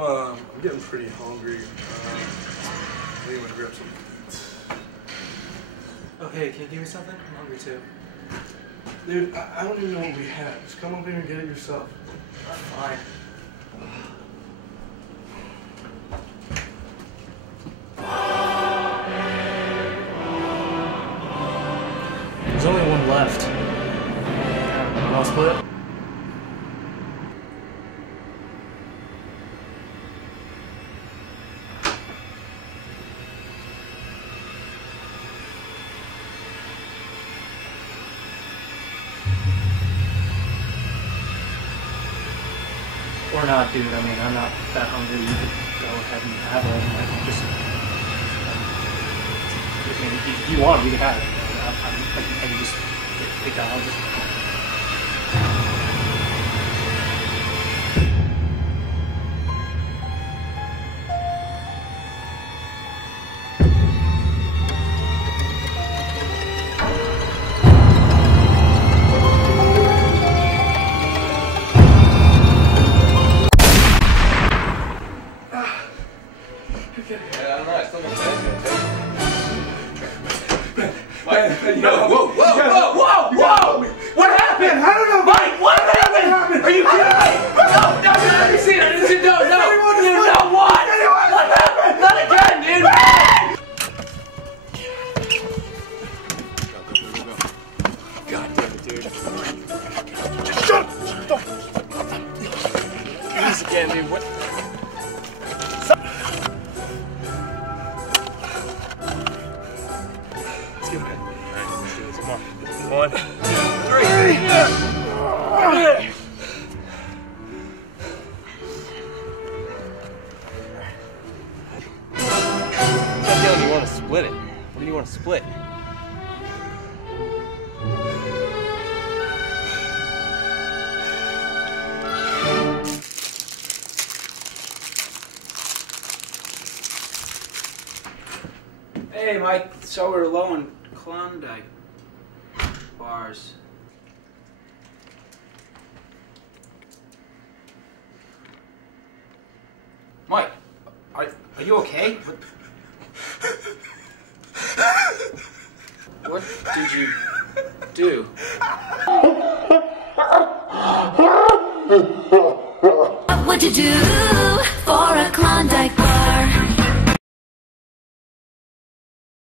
I'm getting pretty hungry. I think I'm gonna grab something to eat. Okay, can you give me something? I'm hungry too. Dude, I don't even know what we have. Just come over here and get it yourself. Fine. There's only one left. You want to split it? Or not, dude. I mean, I'm not that hungry. You could go ahead and have it. Like, just, I mean, if you want, you can have it. I can just take that. I'll just. Yeah, I'm not. It's not Whoa! What happened? I don't know, Mike. What happened? Are you kidding me? No, let me see it. I didn't see it. No. You know what? What happened? Not again, dude. God damn it, dude. Shut up! Please again, dude. What? One, 2, 3. Stop yelling, you want to split it. What do you want to split? Hey, Mike. So we're low on Klondike bars. Mike, are you okay? What did you do? What would you do for a Klondike